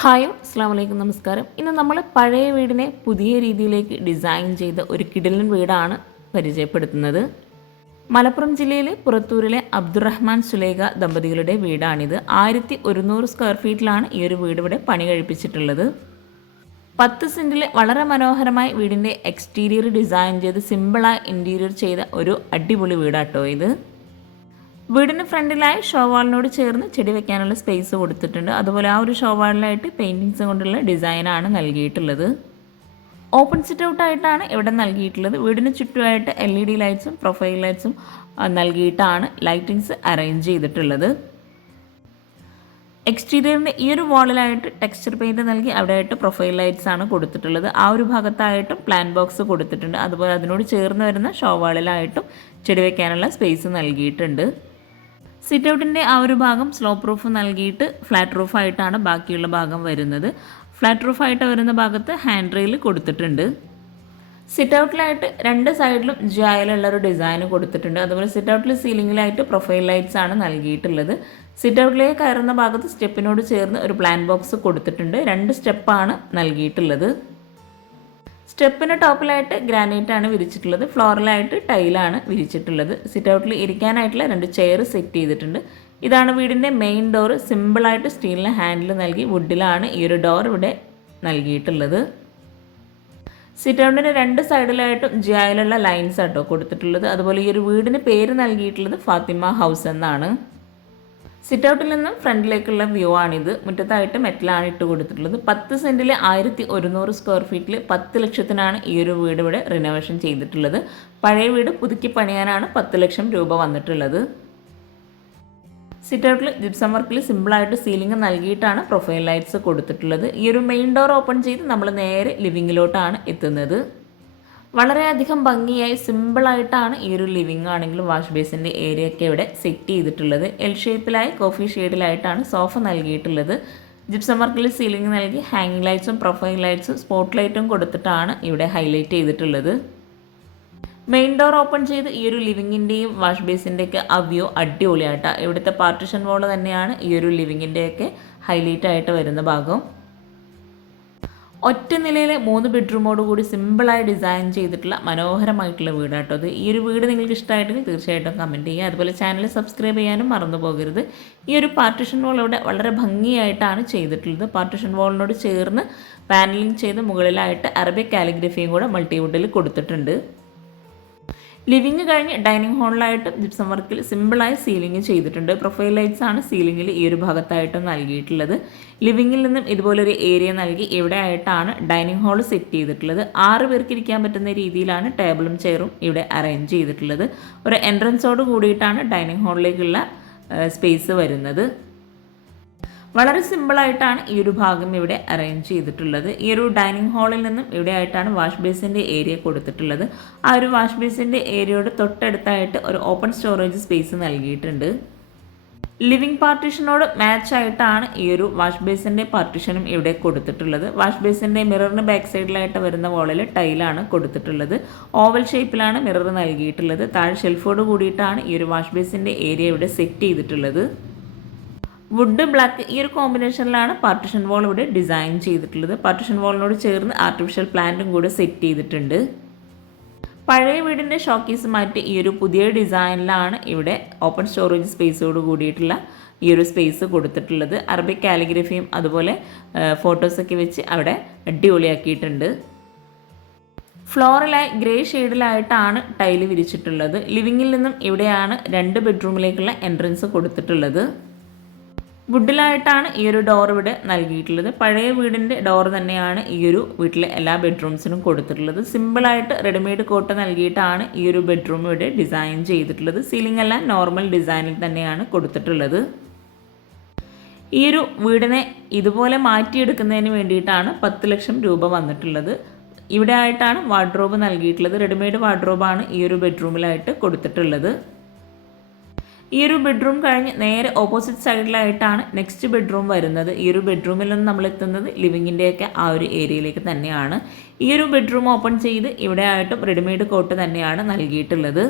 Hi അസ്സാം വലൈക്കും നമസ്കാരം. ഇന്ന് നമ്മൾ പഴയ വീടിനെ പുതിയ രീതിയിലേക്ക് ഡിസൈൻ ചെയ്ത ഒരു കിടിലൻ വീടാണ് പരിചയപ്പെടുത്തുന്നത്. മലപ്പുറം ജില്ലയിലെ പുറത്തൂരിലെ അബ്ദുറഹ്മാൻ സുലേഖ ദമ്പതികളുടെ വീടാണിത്. ആയിരത്തി ഒരുന്നൂറ് സ്ക്വയർ ഫീറ്റിലാണ് ഈ ഒരു വീട് ഇവിടെ പണി കഴിപ്പിച്ചിട്ടുള്ളത്. പത്ത് സെന്റിൽ വളരെ മനോഹരമായി വീടിന്റെ എക്സ്റ്റീരിയർ ഡിസൈൻ ചെയ്ത് സിമ്പിളായി ഇന്റീരിയർ ചെയ്ത ഒരു അടിപൊളി വീടാട്ടോ ഇത്. വീടിന് ഫ്രണ്ടിലായി ഷോവാളിനോട് ചേർന്ന് ചെടി വെക്കാനുള്ള സ്പേസ് കൊടുത്തിട്ടുണ്ട്. അതുപോലെ ആ ഒരു ഷോവാളിലായിട്ട് പെയിന്റിങ്സ് കൊണ്ടുള്ള ഡിസൈനാണ് നൽകിയിട്ടുള്ളത്. ഓപ്പൺ സിറ്റ് ഔട്ടായിട്ടാണ് ഇവിടെ നൽകിയിട്ടുള്ളത്. വീടിന് ചുറ്റുമായിട്ട് എൽ ഇ ഡി ലൈറ്റ്സും പ്രൊഫൈൽ ലൈറ്റ്സും നൽകിയിട്ടാണ് ലൈറ്റിങ്സ് അറേഞ്ച് ചെയ്തിട്ടുള്ളത്. എക്സ്റ്റീരിയറിന്റെ ഈ ഒരു വാളിലായിട്ട് ടെക്സ്ചർ പെയിന്റ് നൽകി അവിടെയായിട്ട് പ്രൊഫൈൽ ലൈറ്റ്സ് ആണ് കൊടുത്തിട്ടുള്ളത്. ആ ഒരു ഭാഗത്തായിട്ടും പ്ലാൻ ബോക്സ് കൊടുത്തിട്ടുണ്ട്. അതുപോലെ അതിനോട് ചേർന്ന് വരുന്ന ഷോ വാളിലായിട്ടും ചെടി വയ്ക്കാനുള്ള സ്പേസ് നൽകിയിട്ടുണ്ട്. സിറ്റ് ഔട്ടിന്റെ ആ ഒരു ഭാഗം സ്ലോ പ്രൂഫ് നൽകിയിട്ട് ഫ്ലാറ്റ് റൂഫായിട്ടാണ് ബാക്കിയുള്ള ഭാഗം വരുന്നത്. ഫ്ലാറ്റ് റൂഫായിട്ട് വരുന്ന ഭാഗത്ത് ഹാൻഡ് റെയിൽ കൊടുത്തിട്ടുണ്ട്. സിറ്റ് ഔട്ടിലായിട്ട് രണ്ട് സൈഡിലും ജായലുള്ള ഒരു ഡിസൈൻ കൊടുത്തിട്ടുണ്ട്. അതുപോലെ സിറ്റ് ഔട്ടിൽ സീലിംഗിലായിട്ട് പ്രൊഫൈൽ ലൈറ്റ്സ് ആണ് നൽകിയിട്ടുള്ളത്. സിറ്റ് ഔട്ടിലേക്ക് കയറുന്ന ഭാഗത്ത് സ്റ്റെപ്പിനോട് ചേർന്ന് ഒരു പ്ലാൻ ബോക്സ് കൊടുത്തിട്ടുണ്ട്. രണ്ട് സ്റ്റെപ്പാണ് നൽകിയിട്ടുള്ളത്. സ്റ്റെപ്പിന് ടോപ്പിലായിട്ട് ഗ്രാനൈറ്റ് ആണ് വിരിച്ചിട്ടുള്ളത്. ഫ്ലോറിലായിട്ട് ടൈലാണ് വിരിച്ചിട്ടുള്ളത്. സിറ്റ് ഔട്ടിൽ ഇരിക്കാനായിട്ടുള്ള രണ്ട് ചെയർ സെറ്റ് ചെയ്തിട്ടുണ്ട്. ഇതാണ് വീടിന്റെ മെയിൻ ഡോർ സിമ്പിളായിട്ട് സ്റ്റീലിന് ഹാൻഡിൽ നൽകി വുഡിലാണ് ഈ ഒരു ഡോർ ഇവിടെ നൽകിയിട്ടുള്ളത്. സിറ്റ് ഔട്ടിന്റെ രണ്ട് സൈഡിലായിട്ടും ജിയായിലുള്ള ലൈൻസ് ആട്ടോ കൊടുത്തിട്ടുള്ളത്. അതുപോലെ ഈ ഒരു വീടിന് പേര് നൽകിയിട്ടുള്ളത് ഫാത്തിമ ഹൗസ് എന്നാണ്. സിറ്റ് ഔട്ടിൽ നിന്നും ഫ്രണ്ടിലേക്കുള്ള വ്യൂ ആണിത്. മുറ്റത്തായിട്ട് മെറ്റലാണ് ഇട്ട് കൊടുത്തിട്ടുള്ളത്. പത്ത് സെന്റിൽ ആയിരത്തി ഒരുന്നൂറ് സ്ക്വയർ ഫീറ്റിൽ പത്ത് ലക്ഷത്തിനാണ് ഈ ഒരു വീട് ഇവിടെ റിനോവേഷൻ ചെയ്തിട്ടുള്ളത്. പഴയ വീട് പുതുക്കി പണിയാനാണ് പത്ത് ലക്ഷം രൂപ വന്നിട്ടുള്ളത്. സിറ്റ് ഔട്ടിൽ ജിപ്സം വർക്കിൽ സിമ്പിളായിട്ട് സീലിംഗ് നൽകിയിട്ടാണ് പ്രൊഫൈൽ ലൈറ്റ്സ് കൊടുത്തിട്ടുള്ളത്. ഈ ഒരു മെയിൻ ഡോർ ഓപ്പൺ ചെയ്ത് നമ്മൾ നേരെ ലിവിങ്ങിലോട്ടാണ് എത്തുന്നത്. വളരെയധികം ഭംഗിയായി സിമ്പിളായിട്ടാണ് ഈ ഒരു ലിവിങ് ആണെങ്കിലും വാഷ് ബേസിന്റെ ഏരിയ ഒക്കെ ഇവിടെ സെറ്റ് ചെയ്തിട്ടുള്ളത്. എൽ ഷേപ്പിലായി കോഫി ഷെയ്ഡിലായിട്ടാണ് സോഫ നൽകിയിട്ടുള്ളത്. ജിപ്സം വർക്കിൽ സീലിംഗ് നൽകി ഹാങ്ങിങ് ലൈറ്റ്സും പ്രൊഫൈൽ ലൈറ്റ്സും സ്പോട്ട് ലൈറ്റും കൊടുത്തിട്ടാണ് ഇവിടെ ഹൈലൈറ്റ് ചെയ്തിട്ടുള്ളത്. മെയിൻ ഡോർ ഓപ്പൺ ചെയ്ത് ഈ ഒരു ലിവിങ്ങിന്റെയും വാഷ് ബേസിന്റെയൊക്കെ ആ വ്യൂ അടിപൊളിയായിട്ടാണ് ഇവിടുത്തെ പാർട്ടിഷൻ വോൾ തന്നെയാണ് ഈ ഒരു ലിവിങ്ങിന്റെയൊക്കെ ഹൈലൈറ്റ് ആയിട്ട് വരുന്ന ഭാഗം. ഒറ്റ നിലയിലെ മൂന്ന് ബെഡ്റൂമോട് കൂടി സിമ്പിളായി ഡിസൈൻ ചെയ്തിട്ടുള്ള മനോഹരമായിട്ടുള്ള വീടാട്ടോ അത് ഈ ഒരു വീട് നിങ്ങൾക്ക് ഇഷ്ടമായിട്ടെങ്കിൽ തീർച്ചയായിട്ടും കമന്റ് ചെയ്യുക. അതുപോലെ ചാനൽ സബ്സ്ക്രൈബ് ചെയ്യാനും മറന്നു പോകരുത്. ഈ ഒരു പാർട്ടിഷൻ വാൾ ഇവിടെ വളരെ ഭംഗിയായിട്ടാണ് ചെയ്തിട്ടുള്ളത്. പാർട്ടിഷൻ വാളിനോട് ചേർന്ന് പാനലിംഗ് ചെയ്ത് മുകളിലായിട്ട് അറബിക് കാലിഗ്രഫിയും കൂടെ മൾട്ടിവുഡിൽ കൊടുത്തിട്ടുണ്ട്. ലിവിങ് കഴിഞ്ഞ് ഡൈനിങ് ഹാളിലായിട്ട് ജിപ്സം വർക്കിൽ സിമ്പിളായി സീലിംഗ് ചെയ്തിട്ടുണ്ട്. പ്രൊഫൈൽ ലൈറ്റ്സ് ആണ് സീലിംഗിൽ ഈ ഒരു ഭാഗത്തായിട്ട് നൽകിയിട്ടുള്ളത്. ലിവിങ്ങിൽ നിന്നും ഇതുപോലൊരു ഏരിയ നൽകി ഇവിടെ ആയിട്ടാണ് ഡൈനിങ് ഹാൾ സെറ്റ് ചെയ്തിട്ടുള്ളത്? ആറ് പേർക്ക് ഇരിക്കാൻ പറ്റുന്ന രീതിയിലാണ് ടേബിളും ചെയറും ഇവിടെ അറേഞ്ച് ചെയ്തിട്ടുള്ളത്. ഒരു എൻട്രൻസോട് കൂടിയിട്ടാണ് ഡൈനിങ് ഹാളിലേക്കുള്ള സ്പേസ് വരുന്നത്. വളരെ സിമ്പിളായിട്ടാണ് ഈ ഒരു ഭാഗം ഇവിടെ അറേഞ്ച് ചെയ്തിട്ടുള്ളത്. ഈ ഒരു ഡൈനിങ് ഹാളിൽ നിന്നും ഇവിടെ ആയിട്ടാണ് വാഷ് ബേസിന്റെ ഏരിയ കൊടുത്തിട്ടുള്ളത്. ആ ഒരു വാഷ് ബേസിന്റെ ഏരിയയോട് തൊട്ടടുത്തായിട്ട് ഒരു ഓപ്പൺ സ്റ്റോറേജ് സ്പേസ് നൽകിയിട്ടുണ്ട്. ലിവിംഗ് പാർട്ടീഷനോട് മാച്ച് ആയിട്ടാണ് ഈ ഒരു വാഷ് ബേസിന്റെ പാർട്ടീഷനും ഇവിടെ കൊടുത്തിട്ടുള്ളത്. വാഷ് ബേസിന്റെ മിററിന് ബാക്ക് സൈഡിലായിട്ട് വരുന്ന വോളിൽ ടൈലാണ് കൊടുത്തിട്ടുള്ളത്. ഓവൽ ഷേപ്പിലാണ് മിറർ നൽകിയിട്ടുള്ളത്. താഴെ ഷെൽഫോട് കൂടിയിട്ടാണ് ഈ ഒരു വാഷ് ബേസിന്റെ ഏരിയ ഇവിടെ സെറ്റ് ചെയ്തിട്ടുള്ളത്. വുഡ് ബ്ലാക്ക് ഈ ഒരു കോമ്പിനേഷനിലാണ് പാർട്ടിഷൻ വാൾ ഇവിടെ ഡിസൈൻ ചെയ്തിട്ടുള്ളത്. പാർട്ടിഷൻ വാളിനോട് ചേർന്ന് ആർട്ടിഫിഷ്യൽ പ്ലാന്റും കൂടെ സെറ്റ് ചെയ്തിട്ടുണ്ട്. പഴയ വീടിന്റെ ഷോക്കീസ് മാറ്റി ഈ ഒരു പുതിയ ഡിസൈനിലാണ് ഇവിടെ ഓപ്പൺ സ്റ്റോറേജ് സ്പേസോട് കൂടിയിട്ടുള്ള ഈ ഒരു സ്പേസ് കൊടുത്തിട്ടുള്ളത്. അറബിക് കാലിഗ്രഫിയും അതുപോലെ ഫോട്ടോസൊക്കെ വെച്ച് അവിടെ അടിപൊളിയാക്കിയിട്ടുണ്ട്. ഫ്ലോറിലായി ഗ്രേ ഷെയ്ഡിലായിട്ടാണ് ടൈൽ വിരിച്ചിട്ടുള്ളത്. ലിവിങ്ങിൽ നിന്നും ഇവിടെയാണ് രണ്ട് ബെഡ്റൂമിലേക്കുള്ള എൻട്രൻസ് കൊടുത്തിട്ടുള്ളത്. വുഡിലായിട്ടാണ് ഈ ഒരു ഡോർ ഇവിടെ നൽകിയിട്ടുള്ളത്. പഴയ വീടിന്റെ ഡോർ തന്നെയാണ് ഈ ഒരു വീട്ടിലെ എല്ലാ ബെഡ്റൂംസിനും കൊടുത്തിട്ടുള്ളത്. സിമ്പിളായിട്ട് റെഡിമെയ്ഡ് കോട്ട് നൽകിയിട്ടാണ് ഈ ഒരു ബെഡ്റൂം ഇവിടെ ഡിസൈൻ ചെയ്തിട്ടുള്ളത്. സീലിംഗ് എല്ലാം നോർമൽ ഡിസൈനിൽ തന്നെയാണ് കൊടുത്തിട്ടുള്ളത്. ഈ ഒരു വീടിനെ ഇതുപോലെ മാറ്റിയെടുക്കുന്നതിന് വേണ്ടിയിട്ടാണ് പത്ത് ലക്ഷം രൂപ വന്നിട്ടുള്ളത്. ഇവിടെ ആയിട്ടാണ് വാർഡ്രോബ് നൽകിയിട്ടുള്ളത്. റെഡിമെയ്ഡ് വാർഡ്രോബാണ് ഈ ഒരു ബെഡ്റൂമിലായിട്ട് കൊടുത്തിട്ടുള്ളത്. ഈ ഒരു ബെഡ്റൂം കഴിഞ്ഞ് നേരെ ഓപ്പോസിറ്റ് സൈഡിലായിട്ടാണ് നെക്സ്റ്റ് ബെഡ്റൂം വരുന്നത്. ഈ ഒരു ബെഡ്റൂമിൽ നിന്ന് നമ്മൾ എത്തുന്നത് ലിവിങ്ങിന്റെയൊക്കെ ആ ഒരു ഏരിയയിലേക്ക് തന്നെയാണ്. ഈ ഒരു ബെഡ്റൂം ഓപ്പൺ ചെയ്ത് ഇവിടെ ആയിട്ടും റെഡിമെയ്ഡ് കോട്ട് തന്നെയാണ് നൽകിയിട്ടുള്ളത്.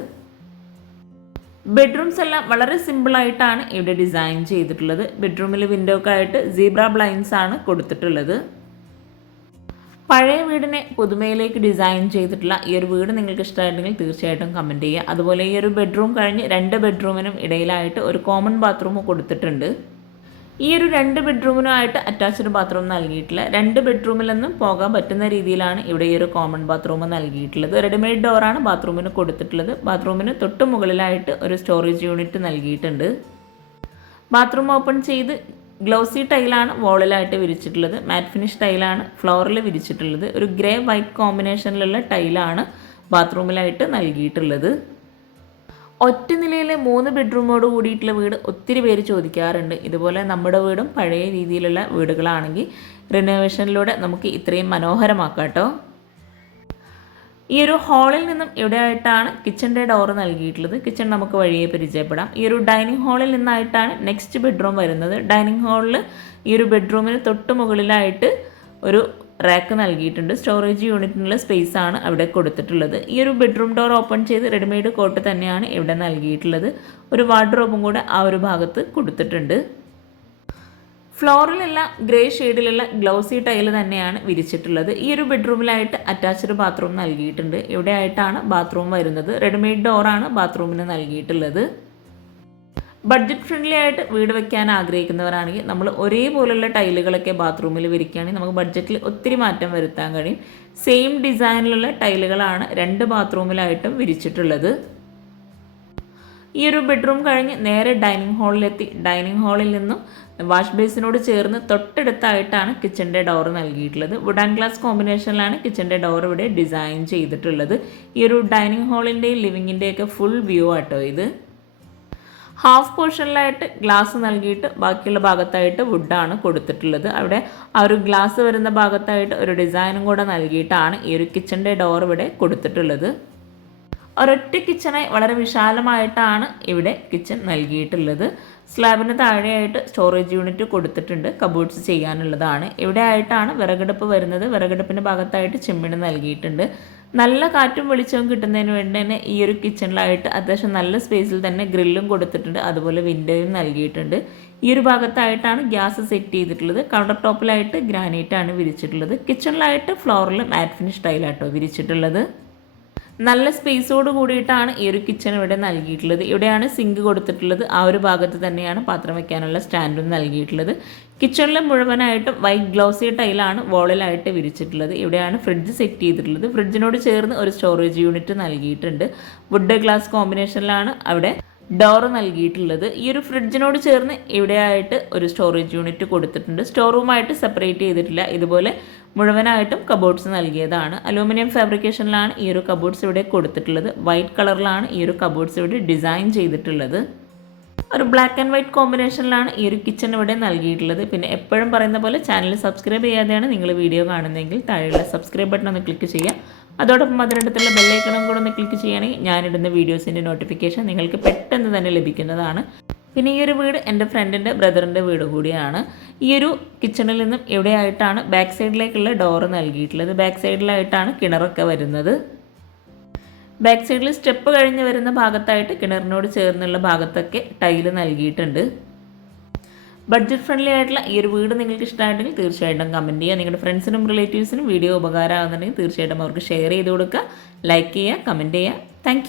ബെഡ്റൂംസ് എല്ലാം വളരെ സിമ്പിളായിട്ടാണ് ഇവിടെ ഡിസൈൻ ചെയ്തിട്ടുള്ളത്. ബെഡ്റൂമിൽ വിൻഡോക്കായിട്ട് സീബ്ര ബ്ലൈൻസ് ആണ് കൊടുത്തിട്ടുള്ളത്. പഴയ വീടിനെ പുതുമയിലേക്ക് ഡിസൈൻ ചെയ്തിട്ടുള്ള ഈ ഒരു വീട് നിങ്ങൾക്ക് ഇഷ്ടമായിട്ടുണ്ടെങ്കിൽ തീർച്ചയായിട്ടും കമന്റ് ചെയ്യുക. അതുപോലെ ഈ ഒരു ബെഡ്റൂം കഴിഞ്ഞ് രണ്ട് ബെഡ്റൂമിനും ഇടയിലായിട്ട് ഒരു കോമൺ ബാത്റൂം കൊടുത്തിട്ടുണ്ട്. ഈ ഒരു രണ്ട് ബെഡ്റൂമിനുമായിട്ട് അറ്റാച്ച്ഡ് ബാത്റൂം നൽകിയിട്ടില്ല രണ്ട് ബെഡ്റൂമിലൊന്നും പോകാൻ പറ്റുന്ന രീതിയിലാണ് ഇവിടെ ഈ ഒരു കോമൺ ബാത്റൂം നൽകിയിട്ടുള്ളത്. റെഡിമെയ്ഡ് ഡോറാണ് ബാത്റൂമിന് കൊടുത്തിട്ടുള്ളത്. ബാത്റൂമിന് തൊട്ട് മുകളിലായിട്ട് ഒരു സ്റ്റോറേജ് യൂണിറ്റ് നൽകിയിട്ടുണ്ട്. ബാത്റൂം ഓപ്പൺ ചെയ്ത് ഗ്ലൗസി ടൈലാണ് വോളിലായിട്ട് വിരിച്ചിട്ടുള്ളത്. മാറ്റ് ഫിനിഷ് ടൈലാണ് ഫ്ലോറിൽ വിരിച്ചിട്ടുള്ളത്. ഒരു ഗ്രേ വൈറ്റ് കോമ്പിനേഷനിലുള്ള ടൈലാണ് ബാത്റൂമിലായിട്ട് നൽകിയിട്ടുള്ളത്. ഒറ്റ നിലയിലെ മൂന്ന് ബെഡ്റൂമോട് കൂടിയിട്ടുള്ള വീട് ഒത്തിരി പേര് ചോദിക്കാറുണ്ട്. ഇതുപോലെ നമ്മുടെ വീടും പഴയ രീതിയിലുള്ള വീടുകളാണെങ്കിൽ റിനോവേഷനിലൂടെ നമുക്ക് ഇത്രയും മനോഹരമാക്കാം കേട്ടോ. ഈ ഒരു ഹാളിൽ നിന്നും ഇവിടെയായിട്ടാണ് കിച്ചന്റെ ഡോർ നൽകിയിട്ടുള്ളത്. കിച്ചൺ നമുക്ക് വഴിയെ പരിചയപ്പെടാം. ഈ ഒരു ഡൈനിങ് ഹാളിൽ നിന്നായിട്ടാണ് നെക്സ്റ്റ് ബെഡ്റൂം വരുന്നത്. ഡൈനിങ് ഹാളിൽ ഈ ഒരു ബെഡ്റൂമിന് തൊട്ട് മുകളിലായിട്ട് ഒരു റാക്ക് നൽകിയിട്ടുണ്ട്. സ്റ്റോറേജ് യൂണിറ്റിനുള്ള സ്പേസ് ആണ് അവിടെ കൊടുത്തിട്ടുള്ളത്. ഈ ഒരു ബെഡ്റൂം ഡോർ ഓപ്പൺ ചെയ്ത് റെഡിമെയ്ഡ് കോട്ട് തന്നെയാണ് ഇവിടെ നൽകിയിട്ടുള്ളത്. ഒരു വാർഡ്രോബും കൂടെ ആ ഒരു ഭാഗത്ത് കൊടുത്തിട്ടുണ്ട്. ഫ്ലോറിലുള്ള ഗ്രേ ഷെയ്ഡിലുള്ള ഗ്ലൗസി ടൈൽ തന്നെയാണ് വിരിച്ചിട്ടുള്ളത്. ഈ ഒരു ബെഡ്റൂമിലായിട്ട് അറ്റാച്ച്ഡ് ബാത്റൂം നൽകിയിട്ടുണ്ട്. ഇവിടെ ആയിട്ടാണ് ബാത്റൂം വരുന്നത്? റെഡിമെയ്ഡ് ഡോറാണ് ബാത്റൂമിന് നൽകിയിട്ടുള്ളത്. ബഡ്ജറ്റ് ഫ്രണ്ട്ലി ആയിട്ട് വീട് വെക്കാൻ ആഗ്രഹിക്കുന്നവരാണെങ്കിൽ നമ്മൾ ഒരേപോലുള്ള ടൈലുകളൊക്കെ ബാത്റൂമിൽ വിരിക്കുകയാണെങ്കിൽ നമുക്ക് ബഡ്ജറ്റിൽ ഒത്തിരി മാറ്റം വരുത്താൻ കഴിയും. സെയിം ഡിസൈനിലുള്ള ടൈലുകളാണ് രണ്ട് ബാത്റൂമിലായിട്ടും വിരിച്ചിട്ടുള്ളത്. ഈ ഒരു ബെഡ്റൂം കഴിഞ്ഞ് നേരെ ഡൈനിങ് ഹാളിലെത്തി ഡൈനിങ് ഹാളിൽ നിന്നും വാഷ് ബേസിനോട് ചേർന്ന് തൊട്ടടുത്തായിട്ടാണ് കിച്ചന്റെ ഡോർ നൽകിയിട്ടുള്ളത്. വുഡ് ആൻഡ് ഗ്ലാസ് കോമ്പിനേഷനിലാണ് കിച്ചന്റെ ഡോർ ഇവിടെ ഡിസൈൻ ചെയ്തിട്ടുള്ളത്. ഈ ഒരു ഡൈനിങ് ഹാളിന്റെയും ലിവിങ്ങിന്റെയൊക്കെ ഫുൾ വ്യൂ ആട്ടോ ഇത്. ഹാഫ് പോർഷനിലായിട്ട് ഗ്ലാസ് നൽകിയിട്ട് ബാക്കിയുള്ള ഭാഗത്തായിട്ട് വുഡാണ് കൊടുത്തിട്ടുള്ളത്. അവിടെ ആ ഒരു ഗ്ലാസ് വരുന്ന ഭാഗത്തായിട്ട് ഒരു ഡിസൈനും കൂടെ നൽകിയിട്ടാണ് ഈ ഒരു കിച്ചന്റെ ഡോർ ഇവിടെ കൊടുത്തിട്ടുള്ളത്. ഒരൊറ്റ കിച്ചണായി വളരെ വിശാലമായിട്ടാണ് ഇവിടെ കിച്ചൺ നൽകിയിട്ടുള്ളത്. സ്ലാബിന് താഴെയായിട്ട് സ്റ്റോറേജ് യൂണിറ്റ് കൊടുത്തിട്ടുണ്ട്. കബോർഡ്സ് ചെയ്യാനുള്ളതാണ്. ഇവിടെ ആയിട്ടാണ് വിറകടുപ്പ് വരുന്നത്. വിറകടുപ്പിന്റെ ഭാഗത്തായിട്ട് ചിമ്മിണി നൽകിയിട്ടുണ്ട്. നല്ല കാറ്റും വെളിച്ചവും കിട്ടുന്നതിന് വേണ്ടി തന്നെ ഈ ഒരു കിച്ചണിലായിട്ട് അത്യാവശ്യം നല്ല സ്പേസിൽ തന്നെ ഗ്രില്ലും കൊടുത്തിട്ടുണ്ട്. അതുപോലെ വിൻഡോയും നൽകിയിട്ടുണ്ട്. ഈ ഒരു ഭാഗത്തായിട്ടാണ് ഗ്യാസ് സെറ്റ് ചെയ്തിട്ടുള്ളത്. കൗണ്ടർ ടോപ്പിലായിട്ട് ഗ്രാനൈറ്റാണ് വിരിച്ചിട്ടുള്ളത്. കിച്ചണിലായിട്ട് ഫ്ലോറിൽ മാറ്റ് ഫിനിഷ് ടൈലാട്ടോ വിരിച്ചിട്ടുള്ളത്. നല്ല സ്പേസോട് കൂടിയിട്ടാണ് ഈ ഒരു കിച്ചൺ ഇവിടെ നൽകിയിട്ടുള്ളത്. ഇവിടെയാണ് സിങ്ക് കൊടുത്തിട്ടുള്ളത്. ആ ഒരു ഭാഗത്ത് തന്നെയാണ് പാത്രം വെക്കാനുള്ള സ്റ്റാൻഡും നൽകിയിട്ടുള്ളത്. കിച്ചണിൽ മുഴുവനായിട്ടും വൈറ്റ് ഗ്ലൗസി ടൈലാണ് വോളിലായിട്ട് വിരിച്ചിട്ടുള്ളത്. ഇവിടെയാണ് ഫ്രിഡ്ജ് സെറ്റ് ചെയ്തിട്ടുള്ളത്. ഫ്രിഡ്ജിനോട് ചേർന്ന് ഒരു സ്റ്റോറേജ് യൂണിറ്റ് നൽകിയിട്ടുണ്ട്. വുഡ് ഗ്ലാസ് കോമ്പിനേഷനിലാണ് അവിടെ ഡോർ നൽകിയിട്ടുള്ളത്. ഈ ഒരു ഫ്രിഡ്ജിനോട് ചേർന്ന് ഇവിടെയായിട്ട് ഒരു സ്റ്റോറേജ് യൂണിറ്റ് കൊടുത്തിട്ടുണ്ട്. സ്റ്റോർ റൂമായിട്ട് സെപ്പറേറ്റ് ചെയ്തിട്ടില്ല. ഇതുപോലെ മുഴുവനായിട്ടും കബോർഡ്സ് നൽകിയതാണ്. അലൂമിനിയം ഫാബ്രിക്കേഷനിലാണ് ഈ ഒരു കബോർഡ്സ് ഇവിടെ കൊടുത്തിട്ടുള്ളത്. വൈറ്റ് കളറിലാണ് ഈ ഒരു കബോർഡ്സ് ഇവിടെ ഡിസൈൻ ചെയ്തിട്ടുള്ളത്. ഒരു ബ്ലാക്ക് ആൻഡ് വൈറ്റ് കോമ്പിനേഷനിലാണ് ഈ ഒരു കിച്ചൺ ഇവിടെ നൽകിയിട്ടുള്ളത്. പിന്നെ എപ്പോഴും പറയുന്ന പോലെ ചാനൽ സബ്സ്ക്രൈബ് ചെയ്യാതെയാണ് നിങ്ങൾ വീഡിയോ കാണുന്നതെങ്കിൽ താഴെയുള്ള സബ്സ്ക്രൈബ് ബട്ടൺ ഒന്ന് ക്ലിക്ക് ചെയ്യുക. അതോടൊപ്പം അതിനടുത്തുള്ള ബെല്ലൈക്കണം കൂടെ ഒന്ന് ക്ലിക്ക് ചെയ്യുകയാണെങ്കിൽ ഞാനിടുന്ന വീഡിയോസിന്റെ നോട്ടിഫിക്കേഷൻ നിങ്ങൾക്ക് പെട്ടെന്ന് തന്നെ ലഭിക്കുന്നതാണ്. പിന്നെ ഈ ഒരു വീട് എന്റെ ഫ്രണ്ടിന്റെ ബ്രദറിന്റെ വീട് കൂടിയാണ്. ഈ ഒരു കിച്ചണിൽ നിന്നും എവിടെയായിട്ടാണ് ബാക്ക് സൈഡിലേക്കുള്ള ഡോറ് നൽകിയിട്ടുള്ളത്? ബാക്ക് സൈഡിലായിട്ടാണ് കിണറൊക്കെ വരുന്നത്. ബാക്ക് സൈഡിൽ സ്റ്റെപ്പ് കഴിഞ്ഞ് വരുന്ന ഭാഗത്തായിട്ട് കിണറിനോട് ചേർന്നുള്ള ഭാഗത്തൊക്കെ ടൈൽ നൽകിയിട്ടുണ്ട്. ബഡ്ജറ്റ് ഫ്രണ്ട്ലി ആയിട്ടുള്ള ഈ ഒരു വീട് നിങ്ങൾക്ക് ഇഷ്ടമായിട്ടുണ്ടെങ്കിൽ തീർച്ചയായിട്ടും കമന്റ് ചെയ്യുക. നിങ്ങളുടെ ഫ്രണ്ട്സിനും റിലേറ്റീവ്സിനും വീഡിയോ ഉപകാരമാകുന്നുണ്ടെങ്കിൽ തീർച്ചയായിട്ടും അവർക്ക് ഷെയർ ചെയ്ത് കൊടുക്കുക. ലൈക്ക് ചെയ്യുക കമന്റ് ചെയ്യുക. താങ്ക്